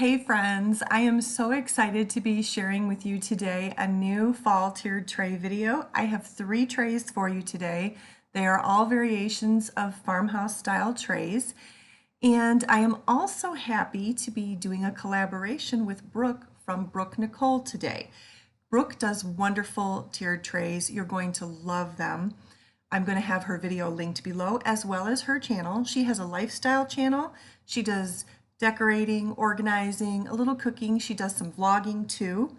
Hey friends, I am so excited to be sharing with you today a new fall tiered tray video. I have 3 trays for you today. They are all variations of farmhouse style trays. And I am also happy to be doing a collaboration with Brooke from Brooke Niccole today. Brooke does wonderful tiered trays. You're going to love them. I'm going to have her video linked below as well as her channel. She has a lifestyle channel. She does decorating, organizing, a little cooking. She does some vlogging too.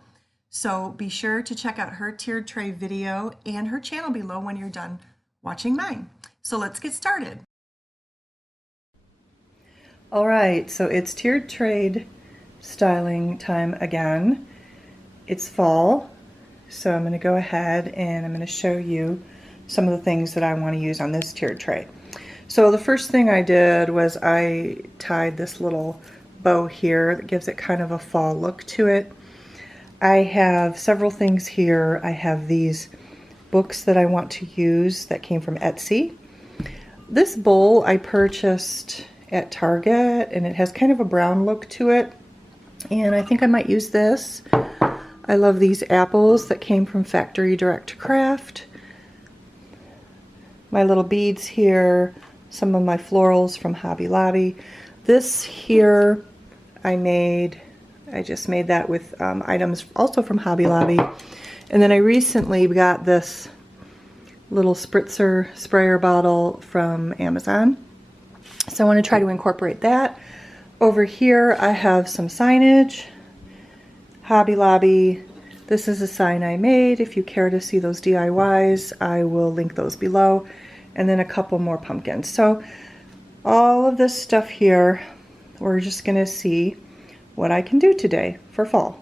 So be sure to check out her tiered tray video and her channel below when you're done watching mine. So let's get started. All right, so it's tiered tray styling time again. It's fall, so I'm going to go ahead and I'm going to show you some of the things that I want to use on this tiered tray. So the first thing I did was I tied this little bow here that gives it kind of a fall look to it. I have several things here. I have these books that I want to use that came from Etsy. This bowl I purchased at Target and it has kind of a brown look to it, and I think I might use this. I love these apples that came from Factory Direct to Craft. My little beads here, some of my florals from Hobby Lobby. This here I just made that with items also from Hobby Lobby. And then I recently got this little spritzer sprayer bottle from Amazon. So I want to try to incorporate that. Over here I have some signage, Hobby Lobby. This is a sign I made. If you care to see those DIYs, I will link those below. And then a couple more pumpkins. So all of this stuff here, we're just going to see what I can do today for fall.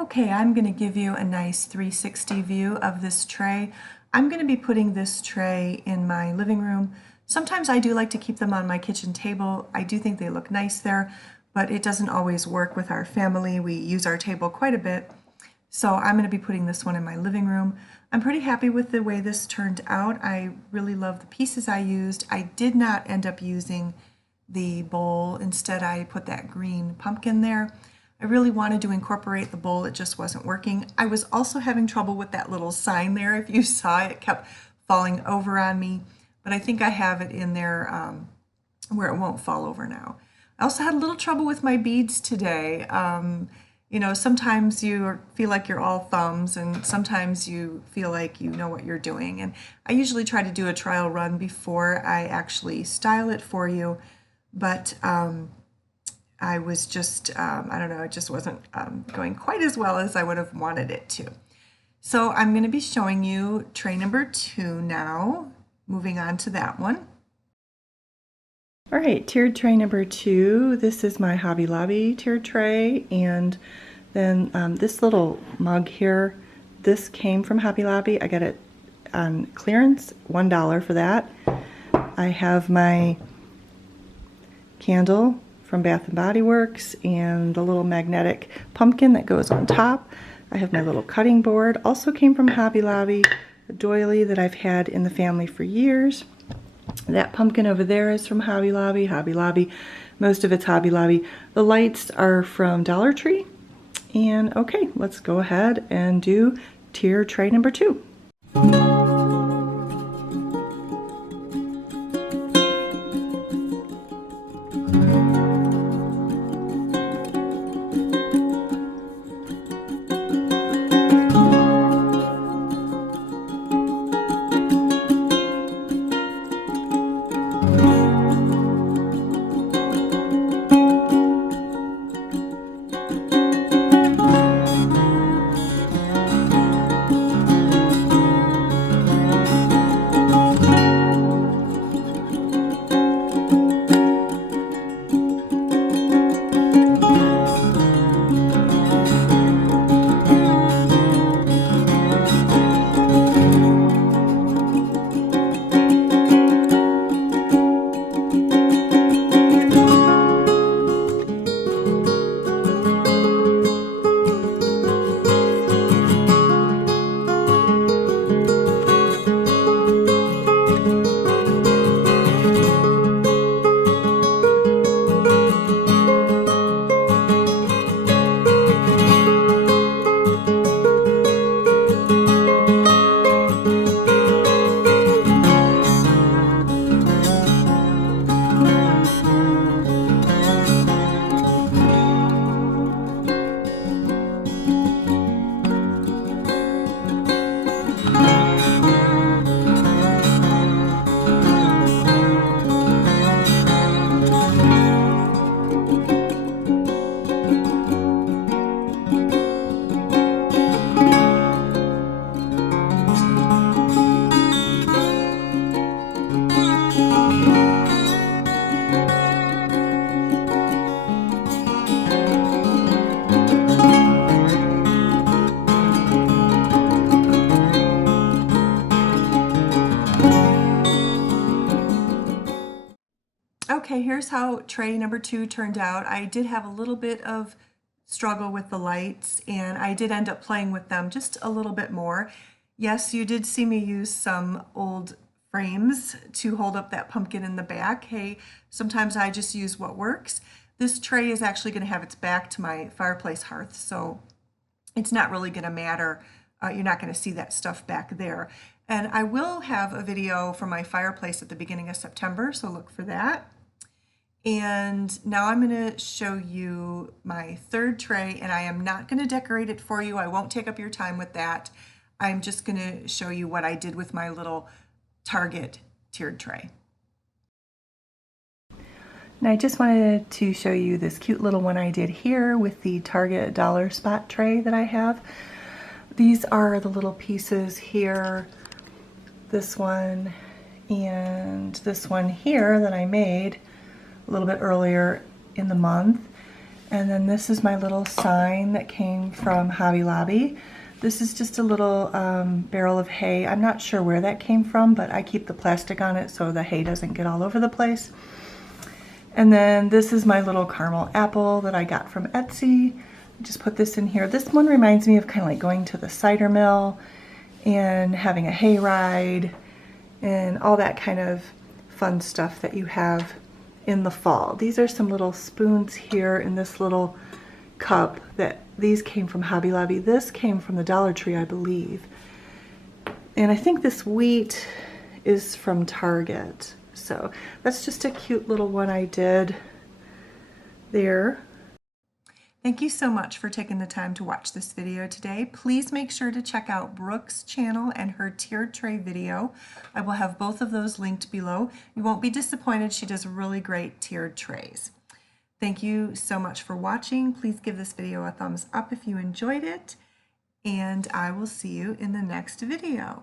Okay, I'm going to give you a nice 360 view of this tray. I'm going to be putting this tray in my living room. Sometimes I do like to keep them on my kitchen table. I do think they look nice there, but it doesn't always work with our family. We use our table quite a bit. So I'm going to be putting this one in my living room. I'm pretty happy with the way this turned out. I really love the pieces I used. I did not end up using the bowl. Instead, I put that green pumpkin there. I really wanted to incorporate the bowl, it just wasn't working. I was also having trouble with that little sign there. If you saw it, it kept falling over on me, but I think I have it in there where it won't fall over now. I also had a little trouble with my beads today. You know, sometimes you feel like you're all thumbs, and sometimes you feel like you know what you're doing. And I usually try to do a trial run before I actually style it for you, but I was just, I don't know, it just wasn't going quite as well as I would have wanted it to. So I'm going to be showing you tray number 2 now, moving on to that one. All right, tiered tray number 2. This is my Hobby Lobby tiered tray, and then this little mug here, this came from Hobby Lobby. I got it on clearance, $1 for that. I have my candle from Bath & Body Works and the little magnetic pumpkin that goes on top. I have my little cutting board, also came from Hobby Lobby, a doily that I've had in the family for years. That pumpkin over there is from Hobby Lobby. Hobby Lobby, most of it's Hobby Lobby. The lights are from Dollar Tree. And okay, let's go ahead and do tier tray number 2. Okay, here's how tray number 2 turned out. I did have a little bit of struggle with the lights, and I did end up playing with them just a little bit more. Yes, you did see me use some old frames to hold up that pumpkin in the back. Hey, sometimes I just use what works. This tray is actually going to have its back to my fireplace hearth, so it's not really going to matter. You're not going to see that stuff back there. And I will have a video for my fireplace at the beginning of September, so look for that. And now I'm going to show you my 3rd tray, and I am not going to decorate it for you. I won't take up your time with that. I'm just going to show you what I did with my little Target tiered tray. Now I just wanted to show you this cute little one I did here with the Target dollar spot tray that I have. These are the little pieces here, this one and this one here that I made a little bit earlier in the month. And then this is my little sign that came from Hobby Lobby. This is just a little barrel of hay. I'm not sure where that came from, but I keep the plastic on it so the hay doesn't get all over the place. And then this is my little caramel apple that I got from Etsy. Just put this in here. This one reminds me of kind of like going to the cider mill and having a hay ride and all that kind of fun stuff that you have in the fall. These are some little spoons here in this little cup that these came from Hobby Lobby. This came from the Dollar Tree, I believe. And I think this wheat is from Target. So that's just a cute little one I did there. Thank you so much for taking the time to watch this video today. Please make sure to check out Brooke's channel and her tiered tray video. I will have both of those linked below. You won't be disappointed. She does really great tiered trays. Thank you so much for watching. Please give this video a thumbs up if you enjoyed it, and I will see you in the next video.